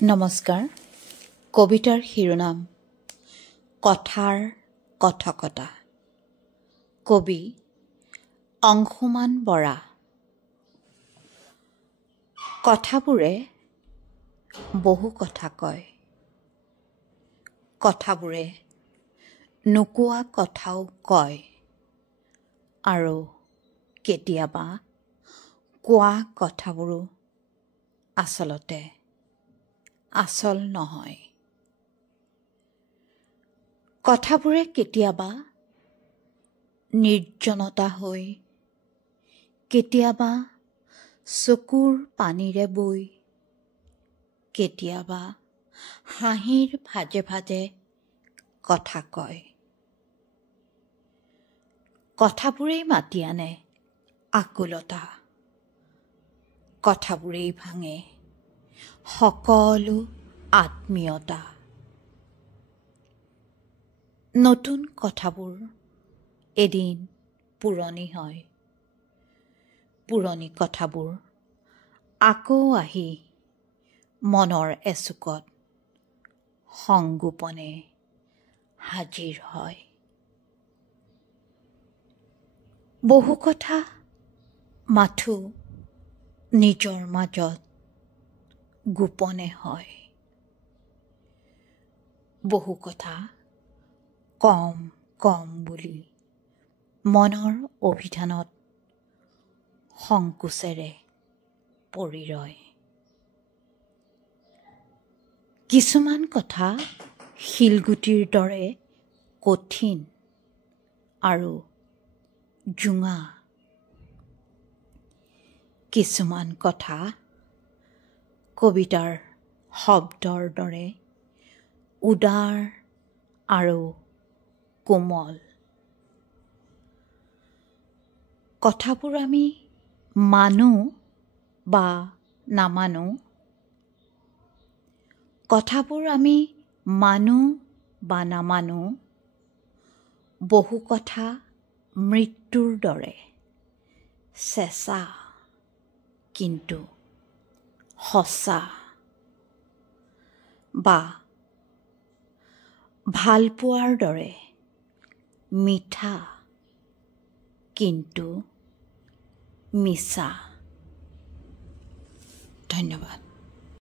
নমস্কাৰ। কবিতাৰ শিৰোনাম কথাৰ কথকতা। কবি অংশুমান বৰা। কথাবোৰে বহু কথা কয়, কথাবোৰে নোকোৱা কথাও কয়, আৰু কেতিয়াবা কোৱা কথাবোৰো আচলতে আচল নহয়। কথাবোৰে কেতিয়াবা নিৰ্জনতা হৈ, কেতিয়াবা চকুৰ পানীৰে বৈ, কেতিয়াবা হাঁহিৰ ভাজে ভাজে কথা কয়। কথাবোৰেই মাতি আনে আকুলতা, কথাবোৰেই ভাঙে সকলো আত্মীয়তা। নতুন কথাবোৰ এদিন পুৰণি হয়, পুৰণি কথাবোৰ আকৌ আহি মনৰ এচুকত সংগোপনে হাজিৰ হয়। বহু কথা মাথো নিজৰ মাজত গোপনে হয়, বহু কথা কম কম বুলি মনৰ অভিধানত সংকোচেৰে পৰি ৰয়। কিছুমান কথা শিলগুটিৰ দৰে কঠিন আৰু জোঙা, কিছুমান কথা কবিতাৰ শব্দৰ দৰে উদাৰ আৰু কোমল। কথাবোৰ আমি মানো বা নামানো, কথাবোৰ আমি মানো বা নামানো, বহু কথা মৃত্যুৰ দৰে চেঁচা কিন্তু সঁচা, বা ভালপোৱাৰ দৰে মিঠা কিন্তু মিছা। ধন্যবাদ।